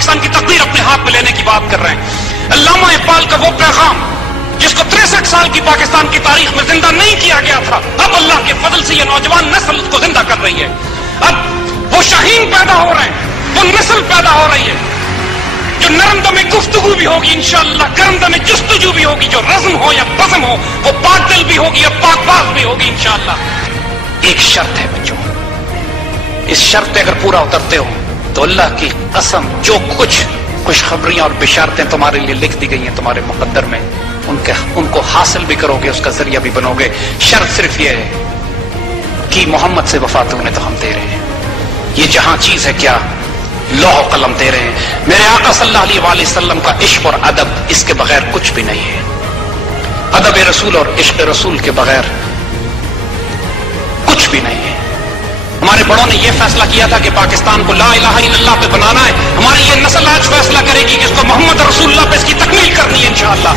पाकिस्तान की तकदीर अपने हाथ में लेने की बात कर रहे हैं। अल्लामा इकबाल का वो पैगाम जिसको 63 साल की पाकिस्तान की तारीख में जिंदा नहीं किया गया था, अब अल्लाह के फजल से ये नौजवान नस्ल उसको जिंदा कर रही है। अब वो शाहीन पैदा हो रहे हैं, वो नस्ल पैदा हो रही है जो नरम में गुफ्तगू भी होगी इंशाअल्लाह, गर्म में जुस्तजू भी होगी, जो रज़्म हो या बज़्म हो, वो पाक दिल भी होगी या पाकबाज भी होगी इंशाअल्लाह। एक शर्त है बच्चों, इस शर्त पे अगर पूरा उतरते हो तो अल्लाह की कसम जो कुछ खुशखबरियां और बिशारतें तुम्हारे लिए लिख दी गई हैं तुम्हारे मुकद्दर में, उनको हासिल भी करोगे, उसका जरिया भी बनोगे। शर्त सिर्फ ये है कि मोहम्मद से वफा तुम्हें तो हम दे रहे हैं, ये जहां चीज है क्या लौह कलम दे रहे हैं। मेरे आका सल्लल्लाहु अलैहि वसल्लम का इश्क और अदब, इसके बगैर कुछ भी नहीं है। अदब रसूल और इश्क रसूल के बगैर कुछ भी नहीं है। हमारे बड़ों ने यह फैसला किया था कि पाकिस्तान को ला इलाहा इल्लल्लाह पे बनाना है। हमारी ये नस्ल आज फैसला करेगी कि इसको मोहम्मद रसूलुल्लाह पे इसकी तकमील करनी है इंशाअल्लाह।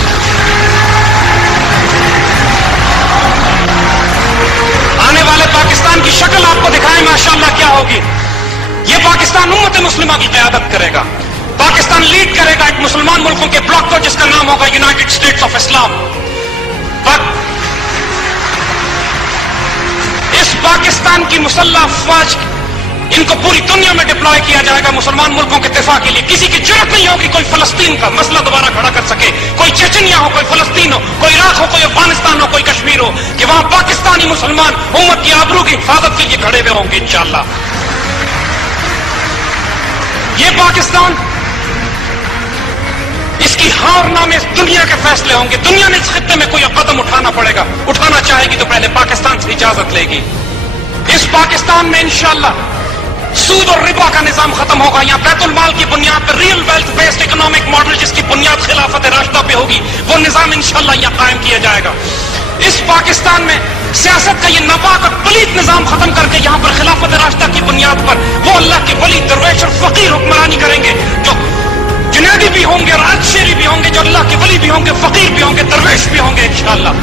आने वाले पाकिस्तान की शक्ल आपको दिखाएं माशाअल्लाह क्या होगी। ये पाकिस्तान उम्मत मुस्लिमा की क़यादत करेगा। पाकिस्तान लीड करेगा एक मुसलमान मुल्कों के ब्लॉक को जिसका नाम होगा यूनाइटेड स्टेट्स ऑफ इस्लाम। इस पाकिस्तान की मुसल्लह अफवाज इनको पूरी दुनिया में डिप्लॉय किया जाएगा मुसलमान मुल्कों के दिफा के लिए। किसी की जरूरत नहीं होगी कोई फलस्तीन का मसला दोबारा खड़ा कर सके, कोई चेचनिया हो, कोई फलस्तीन हो, कोई इराक हो, कोई अफगानिस्तान हो, कोई कश्मीर हो, कि वहां पाकिस्तानी मुसलमान उम्मत की आबरू की हिफाजत के लिए खड़े हुए होंगे इंशाअल्लाह। ये पाकिस्तान, इसकी हार और ना में इस दुनिया के फैसले होंगे। दुनिया ने इस खित्ते में कोई कदम उठाना पड़ेगा, उठाना चाहेगी तो पहले पाकिस्तान से इजाजत लेगी। इस पाकिस्तान में इंशाअल्लाह सूद और रिबा का निजाम खत्म होगा। यहाँ बैतुल माल की बुनियाद पर real wealth based economic model जिसकी बुनियाद खिलाफत राशिदा पे होगी, वो निजाम इंशाअल्लाह यहाँ कायम किया जाएगा। इस पाकिस्तान में सियासत का ये नापाक और पलीत निजाम खत्म करके यहाँ पर खिलाफत राशिदा की बुनियाद पर वो अल्लाह के वली दरवेश और फकीर हुक्मरानी करेंगे, जो जुनैदी भी होंगे और अजशेरी भी होंगे, जो अल्लाह के वली भी होंगे, फकीर भी होंगे, दरवेश भी होंगे इंशाअल्लाह।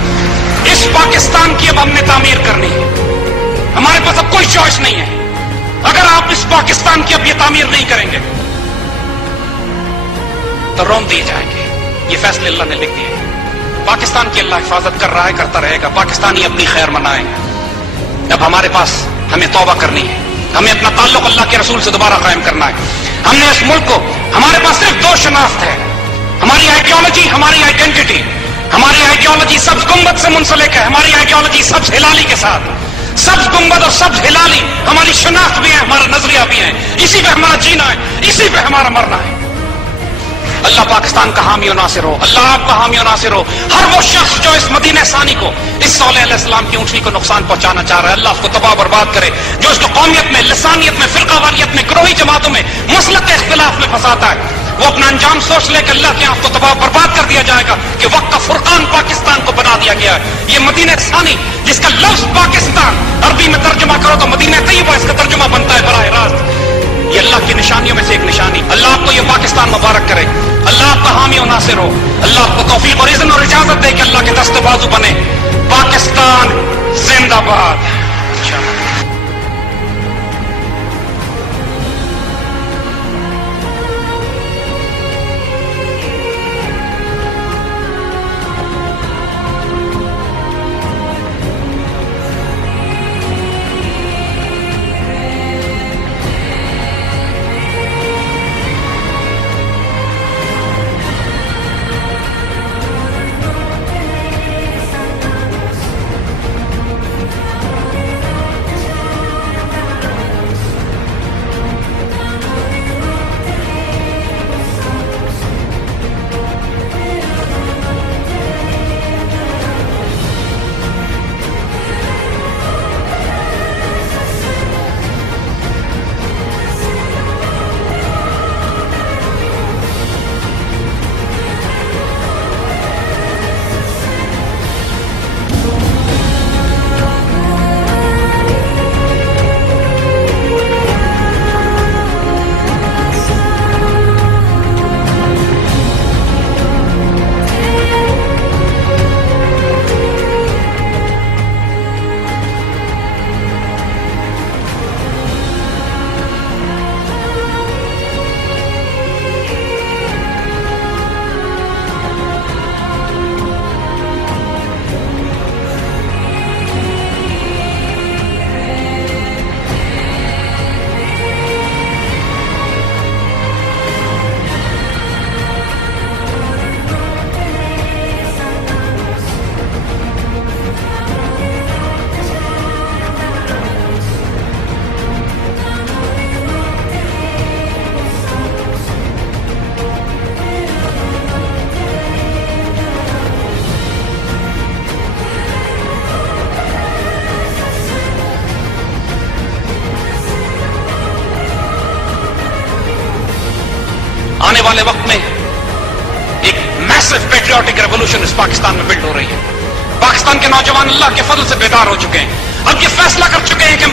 इस पाकिस्तान की अब हमने तामीर करनी है, हमारे पास अब कोई चॉइस नहीं है। अगर आप इस पाकिस्तान की अब ये तामीर नहीं करेंगे तो रोन दिए जाएंगे। ये फैसले अल्लाह ने लिख दिए। पाकिस्तान की अल्लाह हिफाजत कर रहा है, करता रहेगा। पाकिस्तानी अपनी खैर मनाए। अब हमारे पास हमें तौबा करनी है, हमें अपना ताल्लुक अल्लाह के रसूल से दोबारा कायम करना है। हमने इस मुल्क को, हमारे पास सिर्फ दो शनाख्त है, हमारी आइडियोलॉजी, हमारी आइडेंटिटी। हमारी आइडियोलॉजी सब्ज गुंबद से मुंसलिक है, हमारी आइडियोलॉजी सब्ज हिलाली के साथ। सब्ज गुंबद और सब्ज हिलाली हमारी शनाख्त भी है, हमारा नजरिया भी है। इसी पे हमारा जीना है, इसी पे हमारा मरना है। अल्लाह पाकिस्तान का हामी और नासिर हो, अल्लाह आपका हामी और नासिर हो। हर वो शख्स जो इस मदीने सानी को, इस सौले अलैहिस्सलाम की ऊंचाई को नुकसान पहुंचाना चाह रहा है, अल्लाह उसको तबाह बर्बाद करे। जो इसको कौमियत में, लिसानियत में, फिरकावारियत में, ग्रोही जमातों में, मसलक के इख्तिलाफ में फंसाता है, वो अपना अंजाम सोच ले कि अल्लाह के यहाँ उसको तबाह बर्बाद कर दिया जाएगा कि वक्त का फुरकान पाकिस्तान को बना दिया गया है। ये मदीने सानी जिसका लफ्ज पाकिस्तान अरबी में तर्जुमा करो तो मदीने तैयबा इसका तर्जुमा बनता है बराह रास्त। ये अल्लाह की निशानियों में से एक निशानी। अल्लाह आपको ये पाकिस्तान मुबारक करे, अल्लाह आपका हामी और नासिर हो, अल्लाह आपको तौफीक और इज़्न और इजाजत दे कि अल्लाह के दस्ते बाजू बने। पाकिस्तान जिंदाबाद। आने वाले वक्त में एक मैसिव पेट्रियोटिक रेवोल्यूशन इस पाकिस्तान में बिल्ड हो रही है। पाकिस्तान के नौजवान अल्लाह के फजल से बेदार हो चुके हैं। अब ये फैसला कर चुके हैं कि हम